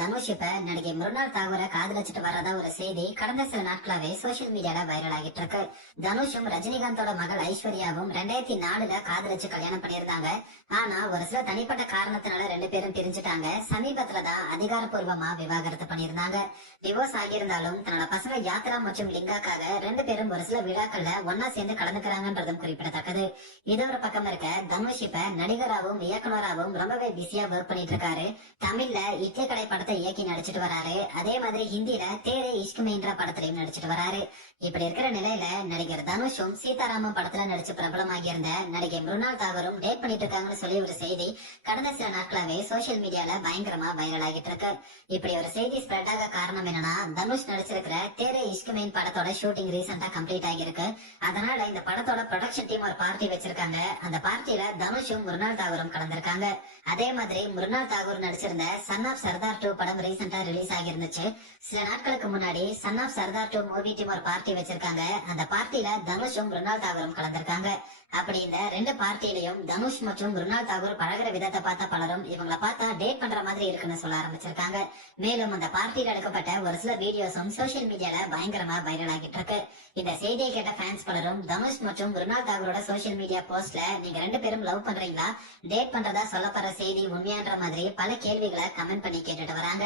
தனுஷ் இப்ப நடிகை மிருனால் தாகூரை காதலிச்சிட்டு வர்றதா ஒரு செய்தி கடந்த சில நாட்களாவே சோசியல் மீடியால வைரல் ஆகிட்டு இருக்கு. தனுஷும் ரஜினிகாந்தோட மகள் ஐஸ்வர்யாவும் 2004ல காதலிச்சு கல்யாணம் பண்ணியிருந்தாங்க. ஆனா ஒரு சில தனிப்பட்ட காரணத்தினால ரெண்டு பேரும் பிரிஞ்சுட்டாங்க. சமீபத்துலதான் அதிகாரப்பூர்வமா விவாகரத்து பண்ணியிருந்தாங்க. டிவோர்ஸ் ஆகியிருந்தாலும் தன்னோட பசங்க யாத்ரா மற்றும் லிங்காக்காக ரெண்டு பேரும் ஒரு சில விழாக்கள்ல ஒன்னா சேர்ந்து கலந்துக்கிறாங்கன்றதும் குறிப்பிடத்தக்கது. இது ஒரு பக்கம் இருக்க, தனுஷ் இப்ப நடிகராகவும் இயக்குனராகவும் ரொம்பவே பிஸியா ஒர்க் பண்ணிட்டு இருக்காரு. தமிழ்ல இட்லி கடை படத்தை இயக்கி நடிச்சிட்டு வராரு. அதே மாதிரி ஹிந்தில தேரே இஷ்க் மெய்ன்ற படத்திலையும் நடிச்சிட்டு வராரு. இப்படி இருக்கிற நிலையில நடிகர் தனுஷும் சீதாராமன் படத்துல நடிச்சு பிரபலமாகி இருந்த நடிகை மிருனால் தாகூரும் டேட் பண்ணிட்டு இருக்காங்கன்னு சொல்லி ஒரு செய்தி கடந்த சில நாட்களாவே சோசியல் மீடியால பயங்கரமா வைரல் ஆகிட்டு இருக்கு. இப்படி ஒரு செய்தி ஸ்ப்ரெட் ஆக காரணம் என்னன்னா, தனுஷ் நடிச்சிருக்கிற தேரே இஷ்க் மெயின் படத்தோட ஷூட்டிங் ரீசெண்டா கம்ப்ளீட் ஆகிருக்கு. அதனால இந்த படத்தோட ப்ரொடக்ஷன் டீம் ஒரு பார்ட்டி வச்சிருக்காங்க. அந்த பார்ட்டியில தனுஷும் மிருனால் தாகூரும் கலந்திருக்காங்க. அதே மாதிரி மிருனால் தாகூர் நடிச்சிருந்த சன் ஆஃப் சர்தார் 2 படம் ரீசெண்டா ரிலீஸ் ஆகிருந்துச்சு. சில நாட்களுக்கு முன்னாடி son of Sardar 2 movie team ஒரு பார்ட்டி வச்சிருக்காங்க. அந்த பார்ட்டியில தனுஷும் மிருனால் தாகூரும் கலந்திருக்காங்க. அப்படி இந்த ரெண்டு பார்ட்டியிலையும் தனுஷ் மற்றும் மிருனால் தாகூர் பழகிற விதத்தை பார்த்த பலரும் இவங்களை பார்த்தா டேட் பண்ற மாதிரி இருக்குன்னு சொல்ல ஆரம்பிச்சிருக்காங்க. மேலும் அந்த பார்ட்டியில எடுக்கப்பட்ட ஒரு சில வீடியோஸும் சோசியல் மீடியால பயங்கரமா வைரல் ஆகிட்டு இருக்கு. இந்த செய்தியை கேட்ட ஃபேன்ஸ் பலரும் தனுஷ் மற்றும் மிருனால் தாகூரோட சோசியல் மீடியா போஸ்ட்ல நீங்க ரெண்டு பேரும் லவ் பண்றீங்களா, டேட் பண்றதா சொல்லப்படுற செய்தி உண்மையான்ற மாதிரி பல கேள்விகளை கமெண்ட் பண்ணி கேட்டுட்டு வராங்க.